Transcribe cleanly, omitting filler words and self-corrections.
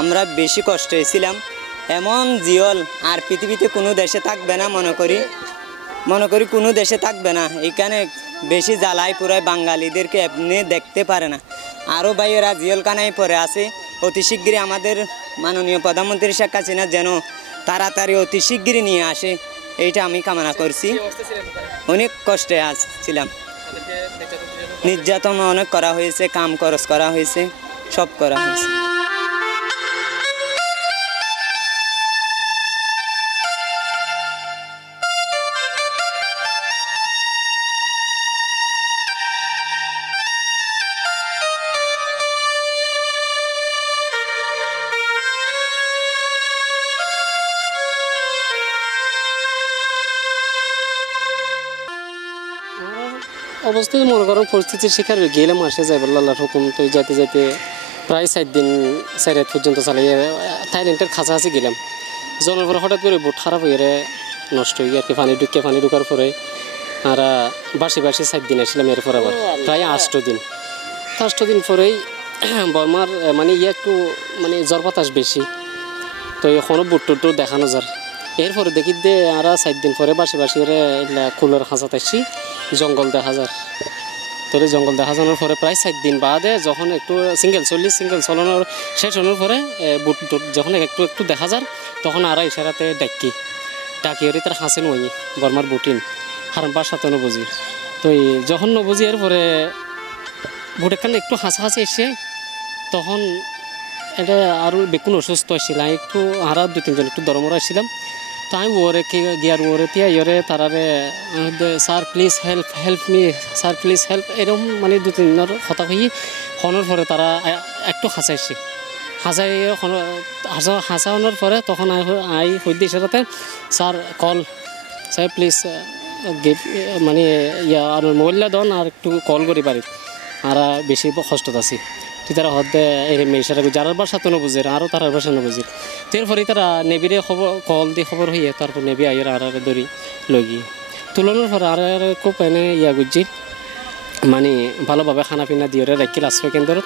আমরা বেশি কষ্টে ছিলাম। এমন জিয়ল আর পৃথিবীতে কোনো দেশে থাকবে না, মনে করি কোনো দেশে থাকবে না। এখানে বেশি জ্বালাই পুরাই বাঙালিদেরকে এমনি দেখতে পারে না। আরও ভাইয়েরা জিয়লখানায় পড়ে আছে। অতি শিগগিরই আমাদের মাননীয় প্রধানমন্ত্রী শেখ হাসিনা যেন তাড়াতাড়ি অতি শিগগিরই নিয়ে আসে, এইটা আমি কামনা করছি। অনেক কষ্টে ছিলাম, নির্যাতন অনেক করা হয়েছে, কাম খরচ করা হয়েছে, সব করা হয়েছে। অবস্থায় মনে করেন পরিস্থিতির শিকার গেলাম, আসে যাই আল্লাহর হুকুম। তো যাইতে যাইতে প্রায় 4 দিন 4 রাত পর্যন্ত চালিয়ে থাইল্যান্ডের কাছাকাছি গেলাম। জনের পরে হঠাৎ করে বোট খারাপ হয়ে নষ্ট হয়ে আর কি, পানি ঢুকার পরে আর বাসি 4 দিন আসলাম। এরপর আবার প্রায় 8 দিন। 8 দিন পরেই বর্মার মানে একটু মানে জ্বর বাতাস বেশি, তো এখনও বুট টুট দেখানো যার। এরপরে দেখি দে আর 4 দিন পরে বাসি কুলোর হাঁচাত আসছি, জঙ্গল দেখা যার। তোর জঙ্গল দেখা যাওয়ার পরে প্রায় 4 দিন বাদে যখন একটু সিঙ্গেল চলানোর শেষ হওয়ার পরে বুট টুট যখন একটু দেখা যার, তখন আর ইশারাতে ডাকি হরি তার হাসেন ওই বর্মার বুটিন হারাম বাসাতে নবুঝি। তো যখন নবুঝি এরপরে বুটের একটু হাসি এসে, তখন এটা আরও বেকুন অসুস্থ আসছিল। আমি একটু আরও 2-3 জন একটু দরমরা আসছিলাম। তো আমি ওরে গিয়ার ওরে তিয়া ইয়রে তারারে sir please help me, sir please help, এরকম মানে 2-3 জনের কথা হয়ে হওয়ার পরে তারা একটু হাসাইছে। হাসানোর পরে তখন আই হইতে ইশারাতে sir call, sir please give মানে আর মোবাইলটা দন আর একটু কল করি পারি, আর বেশি কষ্টত আছি। তারা হতে এরম ইশারা যারার বাসা তো নবুঝে আরও তারার বাসা নবুঝে। তো এরপরে তারা নেবিরে কল দিয়ে খবর হইয়ে তারপর নেবি আইয়ের আর দড়ি লগিয়ে তুলনার পরে আর খুব এনে গুজি মানে ভালোভাবে খানা পিনা দিয়ে রাখি আশ্রয় কেন্দ্র।